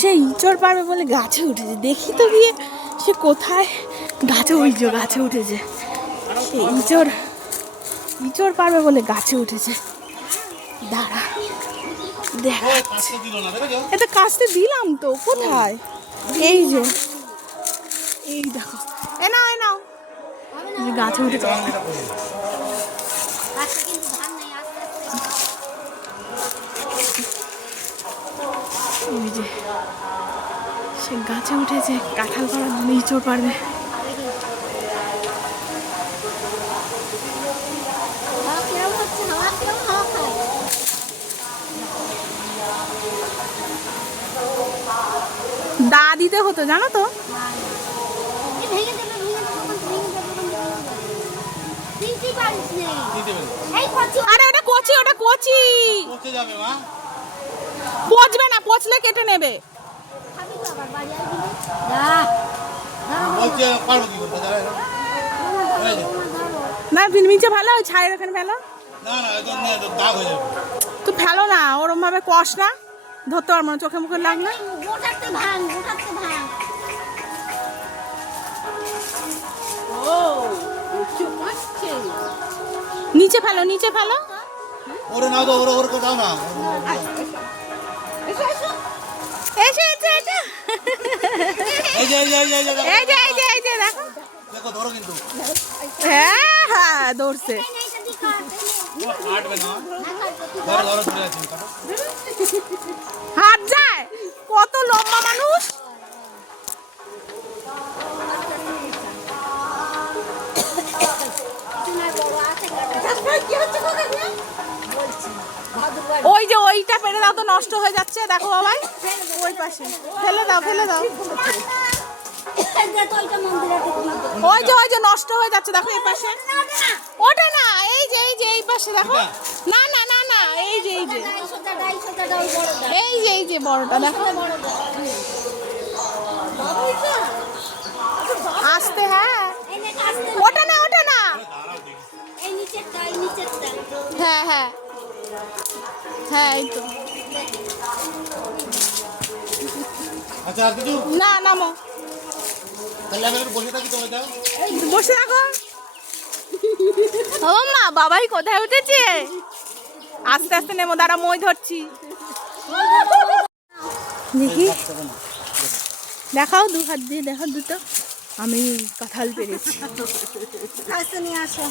সে ইঁচড় পারবে বলে গাছে উঠেছে, দেখি তো গিয়ে সে কোথায় গাছে গাছে উঠেছে। সে ইঁচড় পারবে বলে গাছে উঠেছে। দাঁড়া দেখাচ্ছে, এটা কাছতে দিলাম তো, কোথায়? এই যে, এই দেখো, এ নাও গাছে উঠেছে। ওই যে সে গাছে উঠেছে, কাঁঠাল করার জন্য ইঁচড় পারবে। দা দিতে হতো জানো তো। আরে এটা কচি, ওটা কচি, পচবে না, পচলে কেটে নেবে। না নিচে ভালো, ছায়ের ওখানে ফেলো। তুই ফেলো না, ওরম ভাবে কষ না, ধরতে পারবো না, চোখে মুখে লাগলে। নিচে ফেলো, নিচে ফেলো। ওরে না, ওরে ওরে দাও না। এসে এটা এই যে দেখো দেখো, ধরো কিন্তু। হ্যাঁ ধরছে। কাটবে না, ধরো ধরো, ধরে আছে। হাত যায়, কত লম্বা মানুষ। ওই যে ওইটা পেরে দাও তো, নষ্ট হয়ে যাচ্ছে, দেখো বাবাই ওই পাশে ফেলে দাও, ফেলে দাও। ওই যে নষ্ট হয়ে যাচ্ছে, দেখো এই পাশে। ওটা না, এই যে এই পাশে দেখো। না না না না, এই যে এই যে বড়টা দেখো। আসতে, হ্যাঁ ওটা না, হ্যাঁ হ্যাঁ হ্যাঁ, এই তো। আচ্ছা, আর কিছু না, নামো, তাহলে আমি একটু বসে থাকি, তোমায় দাও। বসে রাখো। ও মা, বাবাই কোথায় উঠেছে? আস্তে আস্তে নেমো, দাঁড়া, মই ধরছি। দেখি, দেখাও, দু হাত দিয়ে দেখাও দুটো। আমি কাঁঠাল পেরেছি। নিয়ে আসো।